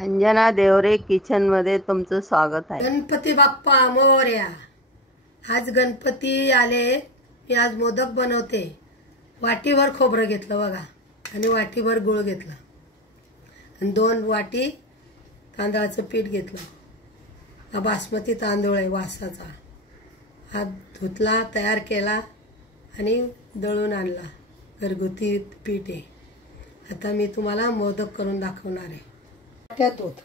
Anjana Deore kitchen मध्ये तुमचं स्वागत आहे। गणपती बाप्पा मोरया। आज गणपती आले, मी आज मोदक बनवते। वाटीभर खोबरं घेतलं बघा आणि वाटीभर गुळ घेतला आणि 2 वाटी तांदळाचं पीठ घेतलं। हा बासमती तांदूळ आहे वासाचा। हा धुतला, तयार केला आणि दळून आणला। घरगुती पीठ आहे। आता मी तुम्हाला मोदक करून दाखवणार आहे। त्यात दूध,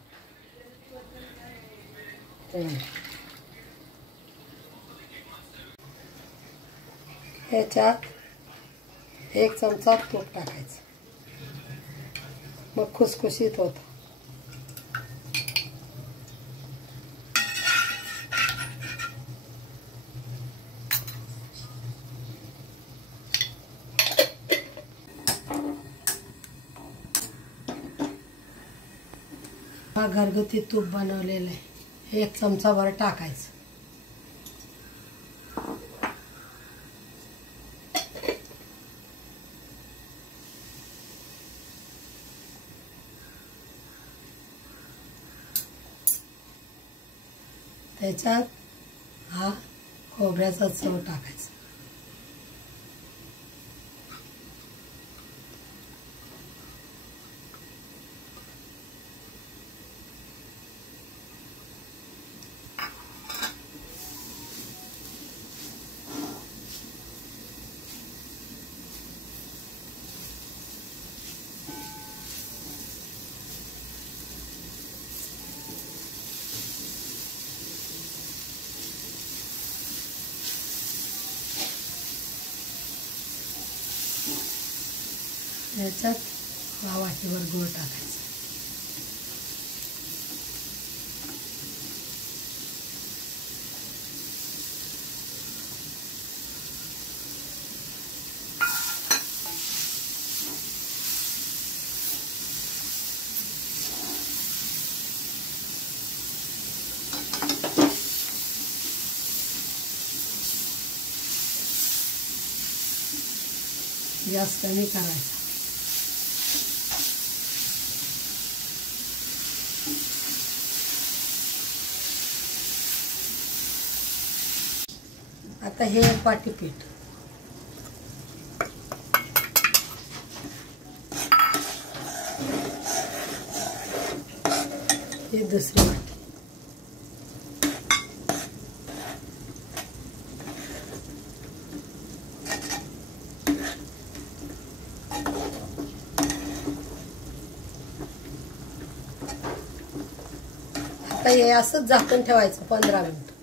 ह्याच्यात 1 चमचा तूप टाकायचं, मग खुसखुशीत होतं। हा घरगुती तूप बनवलेलं आहे, 1 चमचा भर टाकायचं। त्याच्यात हा खोबऱ्याचा चव टाकायचा। याच्यात हा वाटीभर गूळ टाकायचा। गॅस कमी करायचा। आता हे वाटी पीठ, हे दुसरी वाटी, आता हे असंच झाकून ठेवायचं 15 मिनिट।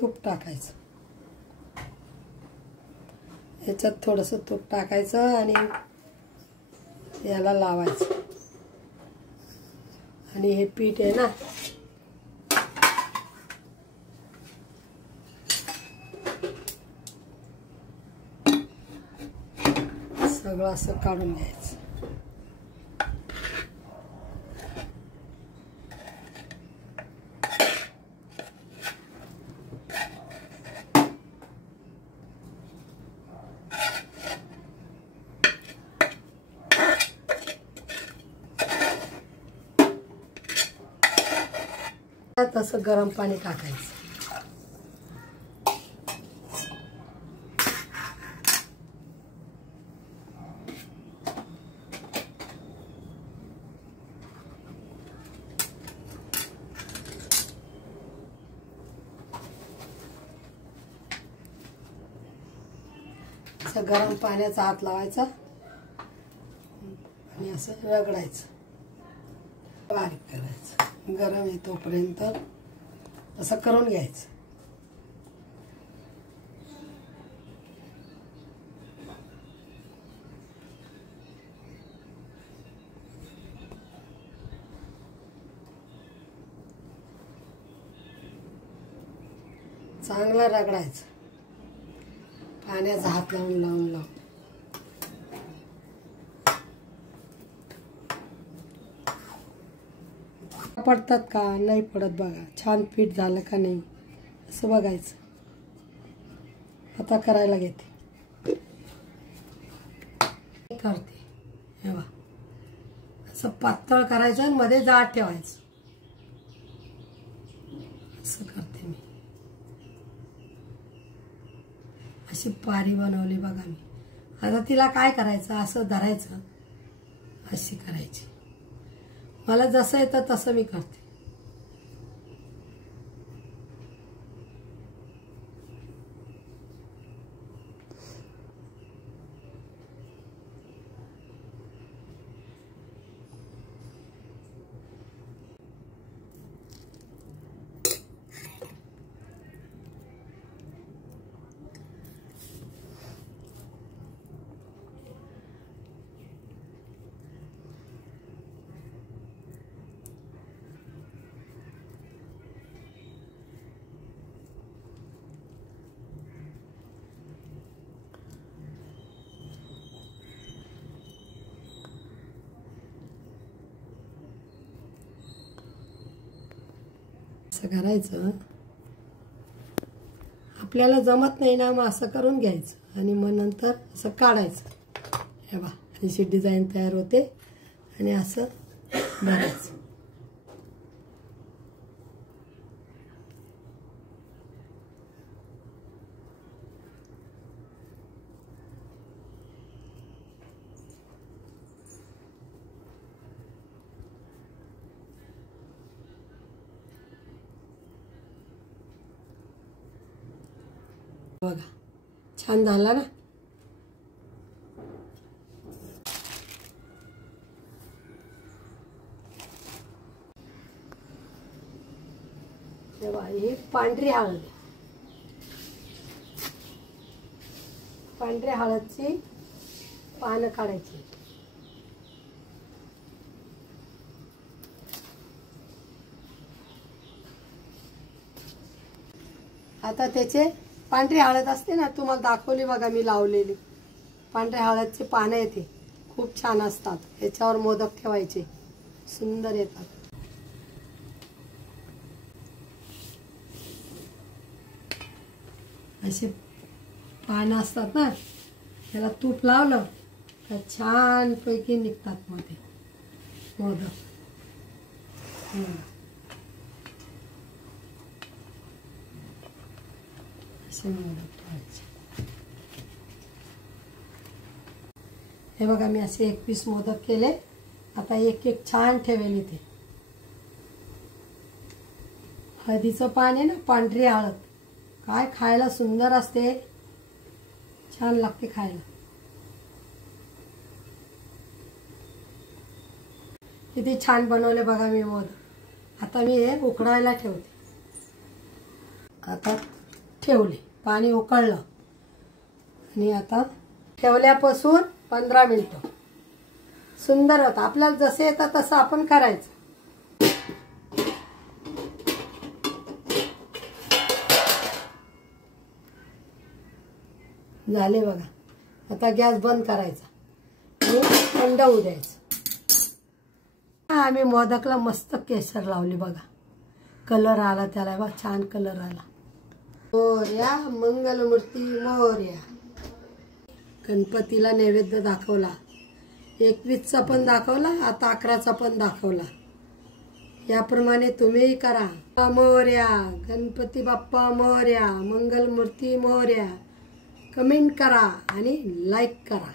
तूप टाकायचं, याच्यात थोडंसं तूप टाकायचं आणि याला लावायचं आणि हे पीठ आहे ना सगळं असं काढून घ्यायचं। तसं गरम पाणी टाकायचं। असं गरम पाण्याचा हात लावायचा आणि असं रगडायचं, बारीक करायचं। गरम आहे तोपर्यंत असं करून घ्यायचं। चांगलं रगडायचं। पाण्याचा हात लावून लावून लावून पडतात का नाही पडत बघा. छान पीठ झालं का नाही असं बघायचं. आता करायला घेते. करते हे बघा, असं पातळ करायचं आणि मध्ये जाड ठेवायचं. असं करते मी. अशी पारी बनवली बघा मी. आता तिला काय करायचं, असं धरायचं, अशी करायची. मला जसं येतं तसं मी करते. असं करायचं. आपल्याला जमत नाही ना, मग असं करून घ्यायचं आणि मग नंतर असं काढायचं. हे बघा, अशी डिझाईन तयार होते आणि असं भरायचं. बघा छान झाला ना. तेव्हा ही पांढरी हळद, पांढऱ्या हळदची पानं काढायची. आता त्याचे पांढरी हळद असते ना, तुम्हाला दाखवली बघा मी लावलेली. पांढऱ्या हळदची पानं येते, खूप छान असतात. याच्यावर मोदक ठेवायचे, सुंदर येतात. असे पानं असतात ना, त्याला तूप लावलं तर छान पैकी निघतात मध्ये मोदक. हे बघा मी असे 21 मोदक केले. आता एक एक छान ठेवेल इथे. हळदीचं पान आहे ना, पांढरी हळद, काय खायला सुंदर असते, छान लागते खायला. किती छान बनवले बघा मी मोदक. आता मी हे उकडायला ठेवते. आता ठेवले, पाणी उकळलं आणि आता ठेवल्यापासून 15 मिनिटं सुंदर होतं. आपल्याला जसे येतं तसं आपण करायचं. झाले बघा. आता गॅस बंद करायचा आणि थंड होऊ द्यायचं. आम्ही मोदकला मस्त केसर लावली बघा. कलर आला त्याला बघा, छान कलर आला. मोरया मंगलमूर्ती मोरया. गणपतीला नैवेद्य दाखवला. 21चा पण दाखवला, आता 11चा पण दाखवला. याप्रमाणे तुम्हीही करा. मोरया गणपती बाप्पा मोरया, मंगलमूर्ती मोरया. कमेंट करा आणि लाईक करा.